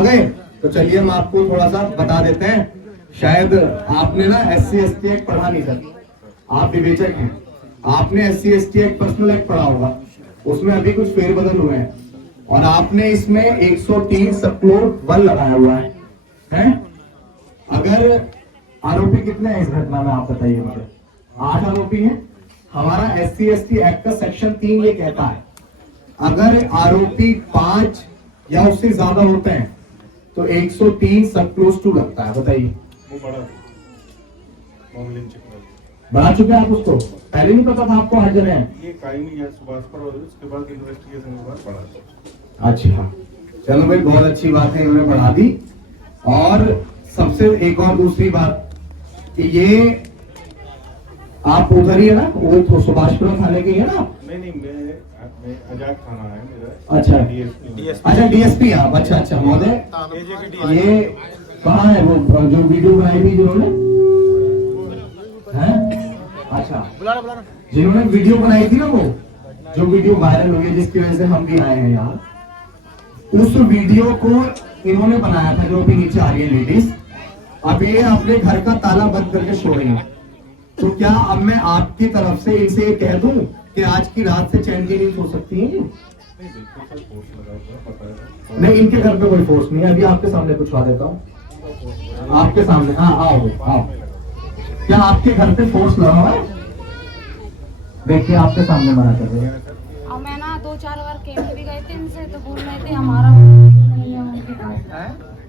आ गए? तो चलिए हम आपको थोड़ा सा बता देते हैं। शायद आपने ना SC/ST एक्ट पढ़ा नहीं सर, आप विवेचक हैं, आपने SC/ST एक्ट पर्सनल एक्ट पढ़ा होगा, उसमें अभी कुछ फेरबदल हुए हैं और आपने इसमें 103 सब क्लोज 1 लगाया हुआ है? अगर आरोपी कितने हैं इस घटना में आप बताइए मुझे? 8 आरोपी हैं। हमारा SC/ST एक्ट का सेक्शन 3 ये कहता है अगर आरोपी 5 या उससे ज्यादा होते हैं तो 103 सब क्लोज 2 लगता है। बताइए, बढ़ा चुके हैं आप उसको? पहले नहीं पता था आपको? हाजिर है ये कायमी है सुभाष पर, और उसके बाद इन्वेस्टिगेशन के बाद बढ़ा। अच्छा, चलो भाई, बहुत अच्छी बात है, इन्होंने बढ़ा दी। और सबसे एक और दूसरी बात कि ये आप उधर ही है ना, वो तो सुभाषपुरा थाने के ही है ना? नहीं, मैं आजाद थाना है मेरा। अच्छा, DSP आप? अच्छा महोदय, ये कहाँ है वो जो वीडियो बनाई थी जिन्होंने? अच्छा, जिन्होंने वीडियो बनाई थी ना, वो जो वीडियो वायरल हुई है जिसकी वजह से हम भी आए हैं यहाँ, उस वीडियो को इन्होंने बनाया था, जो अभी नीचे आ रही है लेडीज। अब ये अपने घर का ताला बंद करके सो रही है, तो क्या अब मैं आपकी तरफ से इनसे ये कह दूं कि आज की रात से चैन की नींद सो सकती है? नहीं, इनके घर पे कोई फोर्स नहीं है। अभी आपके सामने पूछवा देता हूँ, आपके सामने। हाँ, आओ। क्या आपके घर पे फोर्स लगा हुआ है? देखिए, आपके सामने मना कर रहे हैं। मैं ना 2-4 बार कहने भी गए थे इनसे, तो बोल रहे थे हमारा नहीं है उनके पास,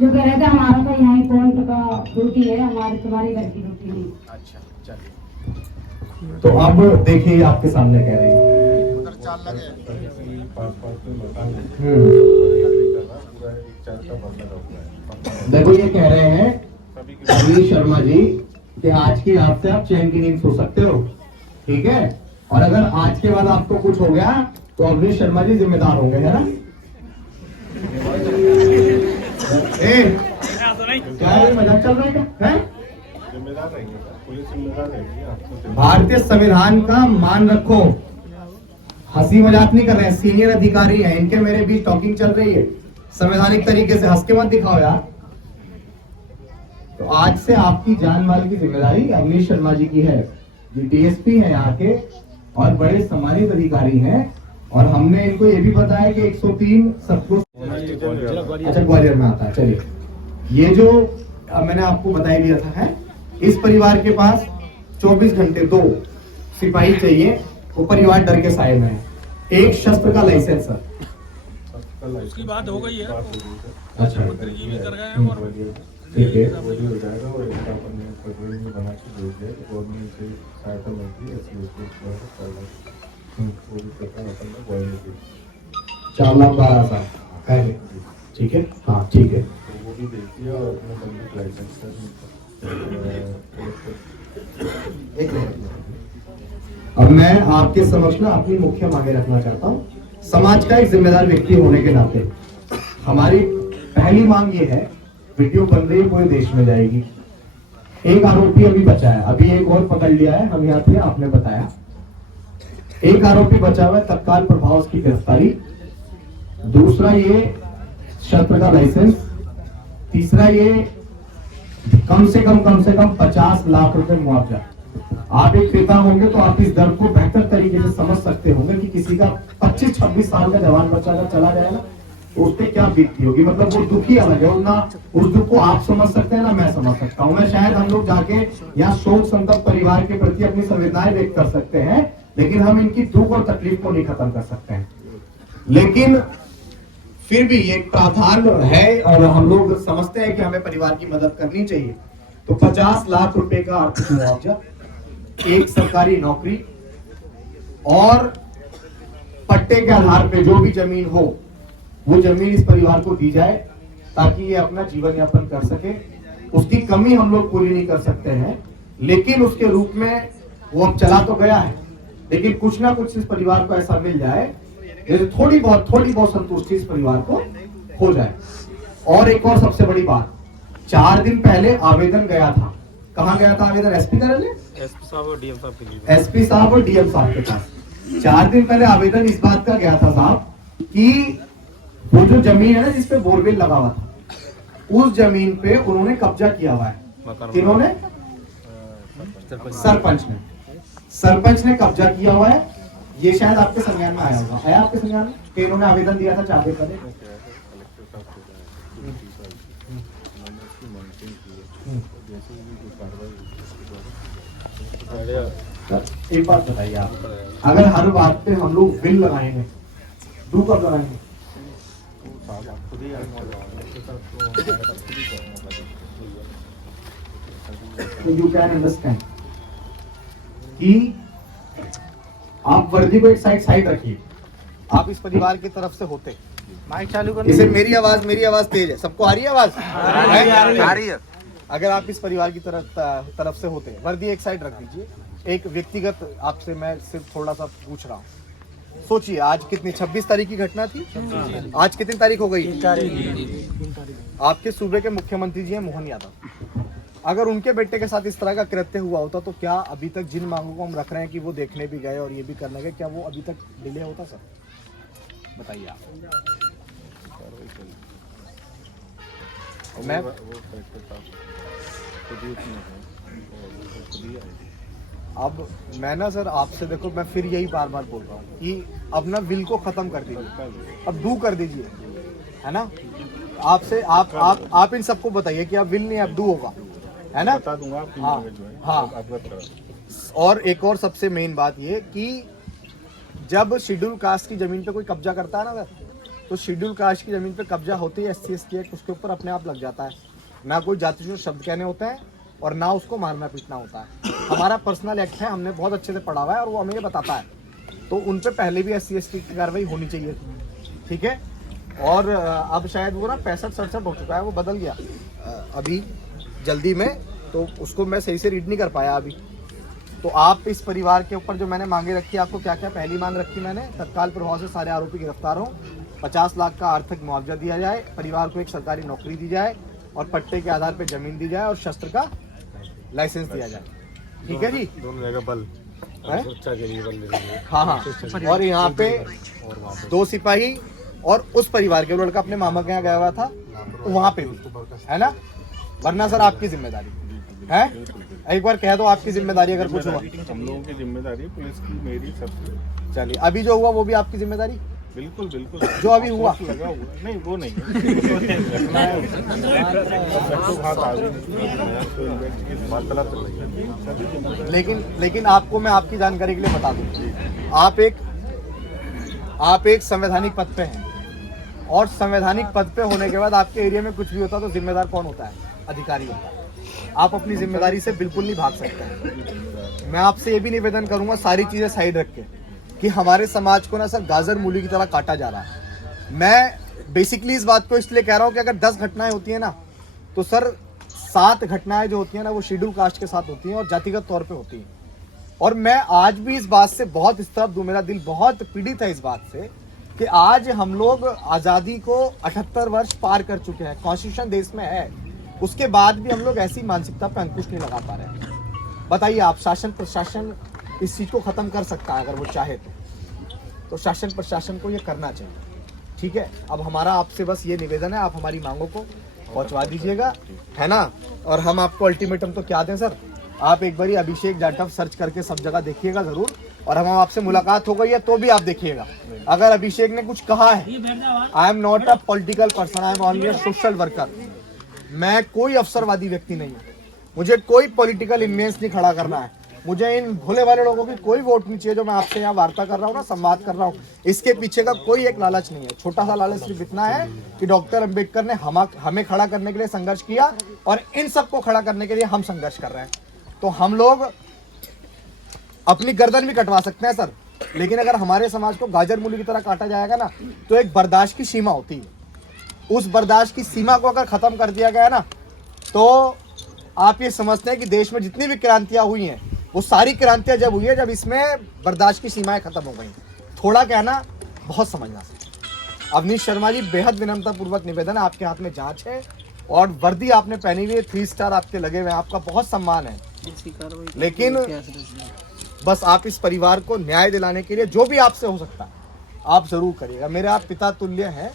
जो कह रहे थे हमारा तो यहाँ पॉइंट का ड्यूटी है, हमारी तुम्हारी घर की ड्यूटी नहीं। अच्छा, चलिए। तो अब देखिए, आपके सामने कह रही है देखो, ये कह रहे हैं अवनीश शर्मा जी कि आज की रात से आप चैन की नींद सो सकते हो, ठीक है? और अगर आज के बाद आपको कुछ हो गया तो अवनीश शर्मा जी जिम्मेदार होंगे, है ना? क्या मजाक चल रहा है क्या? जिम्मेदार रहेंगे, पुलिस जिम्मेदार रहेगी। भारतीय संविधान का मान रखो, हंसी मजाक नहीं कर रहे हैं, सीनियर अधिकारी हैं, इनके मेरे बीच टॉकिंग चल रही है, संवैधानिक तरीके से हंस के मत दिखाओ यार। तो आज से आपकी जान माल की जिम्मेदारी अवनीश शर्मा जी की है, जो DSP है यहाँ के और बड़े सम्मानित अधिकारी हैं। और हमने इनको ये भी बताया कि 103 सबको, अच्छा, ग्वालियर में आता है। चलिए, ये जो मैंने आपको बताई दिया था है, इस परिवार के पास 24 घंटे 2 सिपाही चाहिए, वो परिवार डर के साए में है। एक शस्त्र का लाइसेंस सर, उसकी बात हो गई है। अच्छा, ठीक है, ₹4,12,000, ठीक है? हाँ, ठीक है। अब मैं आपके समक्ष ना अपनी मुख्य मांगे रखना चाहता हूँ। समाज का एक जिम्मेदार व्यक्ति होने के नाते हमारी पहली मांग ये है, वीडियो बन रही है, पूरे देश में जाएगी। एक आरोपी अभी बचा है, अभी एक और पकड़ लिया है, हम यहाँ थे, आपने बताया। एक आरोपी बचा हुआ है, तत्काल प्रभाव उसकी गिरफ्तारी। दूसरा ये शस्त्र का लाइसेंस। तीसरा ये कम से कम 50 लाख रुपए मुआवजा। आप एक पिता होंगे तो आप इस दर्द को बेहतर तरीके से समझ सकते होंगे कि किसी का 25-26 साल का जवान बच्चा अगर चला जाए ना, तो उस पर क्या बीतती होगी। मतलब वो दुखी अलग है, ना उस दुख को आप समझ सकते हैं ना मैं समझ सकता हूँ। मैं शायद हम लोग जाके यहाँ शोक संतप्त परिवार के प्रति अपनी संवेदनाएं व्यक्त कर सकते हैं, लेकिन हम इनकी दुख और तकलीफ को नहीं खत्म कर सकते हैं। लेकिन फिर भी एक प्रावधान है और हम लोग समझते हैं कि हमें परिवार की मदद करनी चाहिए। तो 50 लाख रुपए का आर्थिक मुआवजा, एक सरकारी नौकरी और पट्टे के आधार पे जो भी जमीन हो वो जमीन इस परिवार को दी जाए ताकि ये अपना जीवन यापन कर सके। उसकी कमी हम लोग पूरी नहीं कर सकते हैं, लेकिन उसके रूप में वो अब चला तो गया है, लेकिन कुछ ना कुछ इस परिवार को ऐसा मिल जाए जैसे थोड़ी बहुत संतुष्टि इस परिवार को हो जाए। और एक और सबसे बड़ी बात, 4 दिन पहले आवेदन गया था। कहाँ गया था आवेदन? एसपी साहब और डीएम साहब के पास 4 दिन पहले आवेदन इस बात का गया था साहब कि वो जो जमीन है ना जिसपे बोरवेल लगा हुआ था, उस जमीन पे उन्होंने कब्जा किया हुआ है। किन्होंने? सरपंच ने कब्जा किया हुआ है। ये शायद आपके संज्ञान में आया होगा। आया आपके संज्ञान में कि इन्होंने आवेदन दिया था चाबे का? एक बात बताइए आप, अगर हर बात पे हम लोग विल लगाएंगे, डू कब लगाएंगे? तो यू कैन अंडरस्टैंड कि आप वर्दी को एक साइड रखिए। आप इस परिवार की तरफ से होते, माइक चालू कर। इसे मेरी आवाज तेज है, सबको आ रही है आवाज? आ रही है। अगर आप इस परिवार की तरफ से होते, वर्दी एक साइड रख दीजिए। एक व्यक्तिगत आपसे मैं सिर्फ थोड़ा सा पूछ रहा हूँ। सोचिए आज कितनी 26 तारीख की घटना थी। आज कितनी तारीख हो गई? आपके सूबे के मुख्यमंत्री जी हैं मोहन यादव। अगर उनके बेटे के साथ इस तरह का कृत्य हुआ होता तो क्या अभी तक जिन मांगों को हम रख रहे हैं कि वो देखने भी गए और ये भी करने गए, क्या वो अभी तक डिले होता सर? बताइए आप। मैं अब मैं ना सर आपसे देखो, मैं फिर यही बार बार बोल रहा हूँ कि अब ना विल को खत्म कर दीजिए, अब डू कर दीजिए, है ना? आपसे आप इन सबको बताइए कि अब विल नहीं अब डू होगा, है ना? बता दूंगा। हाँ। और एक और सबसे मेन बात ये कि जब शेड्यूल कास्ट की जमीन पे कोई कब्जा करता है ना सर, तो शेड्यूल कास्ट की जमीन पे कब्जा होती है SC ST एक्ट उसके ऊपर अपने आप लग जाता है। ना कोई जाति शब्द कहने होते हैं और ना उसको मारना पीटना होता है। हमारा पर्सनल एक्ट है, हमने बहुत अच्छे से पढ़ा हुआ है और वो हमें ये बताता है। तो उन पे पहले भी SC ST की कार्रवाई होनी चाहिए, ठीक है? और अब शायद वो ना 65-67 हो चुका है, वो बदल गया अभी जल्दी में, तो उसको मैं सही से रीड नहीं कर पाया अभी। तो आप इस परिवार के ऊपर जो मैंने मांगे रखी, आपको क्या क्या पहली मांग रखी मैंने? तत्काल प्रभाव से सारे आरोपी गिरफ्तार हों, 50 लाख का आर्थिक मुआवजा दिया जाए, परिवार को एक सरकारी नौकरी दी जाए और पट्टे के आधार पर जमीन दी जाए और शस्त्र का लाइसेंस दिया जाए, ठीक है जी? दोनों जगह बल सुरक्षा के लिए बल। हाँ। और यहाँ पे 2 सिपाही और उस परिवार के लड़का अपने मामा के यहाँ गया हुआ था, तो वहाँ पे भी, है ना? वरना सर आपकी जिम्मेदारी है, एक बार कह दो आपकी जिम्मेदारी अगर कुछ हुआ। हम लोगों की जिम्मेदारी, पुलिस की, मेरी, सबकी। चलिए, अभी जो हुआ वो भी आपकी जिम्मेदारी? बिल्कुल बिल्कुल। जो अभी हुआ लगा हुआ नहीं, वो नहीं लेकिन आपको मैं आपकी जानकारी के लिए बता दूं, आप एक संवैधानिक पद पे हैं और संवैधानिक पद पे होने के बाद आपके एरिया में कुछ भी होता तो जिम्मेदार कौन होता है? अधिकारी होता है। आप अपनी जिम्मेदारी से बिल्कुल नहीं भाग सकते हैं। मैं आपसे ये भी निवेदन करूंगा, सारी चीजें साइड रख के, कि हमारे समाज को ना सर गाजर मूली की तरह काटा जा रहा है। मैं बेसिकली इस बात को इसलिए कह रहा हूँ कि अगर 10 घटनाएं होती है ना, तो सर 7 घटनाएं जो होती है ना वो शेड्यूल कास्ट के साथ होती हैं और जातिगत तौर पे होती हैं। और मैं आज भी इस बात से बहुत स्तब्ध हूँ, मेरा दिल बहुत पीड़ित है इस बात से कि आज हम लोग आज़ादी को 78 वर्ष पार कर चुके हैं, कॉन्स्टिट्यूशन देश में है, उसके बाद भी हम लोग ऐसी मानसिकता पर अंकुश नहीं लगा पा रहे हैं। बताइए आप, शासन प्रशासन इस चीज़ को ख़त्म कर सकता है अगर वो चाहे तो शासन प्रशासन को ये करना चाहिए, ठीक है? अब हमारा आपसे बस ये निवेदन है, आप हमारी मांगों को पहुंचवा दीजिएगा, है ना? और हम आपको अल्टीमेटम तो क्या दें सर, आप एक बारी अभिषेक जाटव सर्च करके सब जगह देखिएगा ज़रूर, और हम आपसे मुलाकात हो गई है तो भी आप देखिएगा। अगर अभिषेक ने कुछ कहा है, I am not a political person, I am only a social worker. मैं कोई अवसरवादी व्यक्ति नहीं हूँ, मुझे कोई पॉलिटिकल इन्फ्लुएंस नहीं खड़ा करना है, मुझे इन भोले वाले लोगों की कोई वोट नहीं चाहिए। जो मैं आपसे यहाँ वार्ता कर रहा हूँ ना, संवाद कर रहा हूँ, इसके पीछे का कोई एक लालच नहीं है। छोटा सा लालच सिर्फ इतना है कि डॉक्टर अंबेडकर ने हमें खड़ा करने के लिए संघर्ष किया और इन सबको खड़ा करने के लिए हम संघर्ष कर रहे हैं। तो हम लोग अपनी गर्दन भी कटवा सकते हैं सर, लेकिन अगर हमारे समाज को गाजर मूली की तरह काटा जाएगा ना, तो एक बर्दाश्त की सीमा होती है। उस बर्दाश्त की सीमा को अगर खत्म कर दिया गया ना, तो आप ये समझते हैं कि देश में जितनी भी क्रांतियां हुई हैं, वो सारी क्रांतियां जब हुई है जब इसमें बर्दाश्त की सीमाएं खत्म हो गई। थोड़ा कहना बहुत समझना। अवनीश शर्मा जी, बेहद विनम्रता पूर्वक निवेदन है, आपके हाथ में जांच है और वर्दी आपने पहनी हुई है, 3 स्टार आपके लगे हुए हैं, आपका बहुत सम्मान है, लेकिन बस आप इस परिवार को न्याय दिलाने के लिए जो भी आपसे हो सकता है आप जरूर करिएगा। मेरे आप पिता तुल्य हैं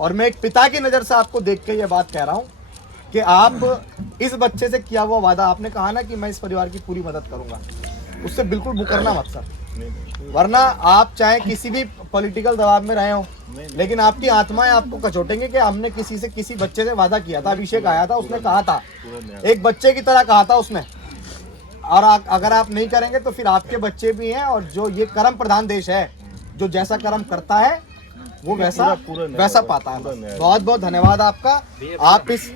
और मैं एक पिता की नज़र से आपको देख के ये बात कह रहा हूँ कि आप इस बच्चे से किया हुआ वादा, आपने कहा ना कि मैं इस परिवार की पूरी मदद करूंगा, उससे बिल्कुल मुकरना मत सर, नहीं वरना आप चाहे किसी भी पॉलिटिकल दबाव में रहे हो, लेकिन आपकी आत्माएं आपको कचोटेंगे कि हमने किसी से, किसी बच्चे से वादा किया था। अभिषेक आया था, उसने कहा था, एक बच्चे की तरह कहा था उसने, और अगर आप नहीं करेंगे तो फिर आपके बच्चे भी हैं। और जो ये कर्म प्रधान देश है, जो जैसा कर्म करता है वो वैसा पूरा न्याय वैसा होगा, पाता है। पूरा न्याय। बहुत बहुत धन्यवाद आपका। आप इस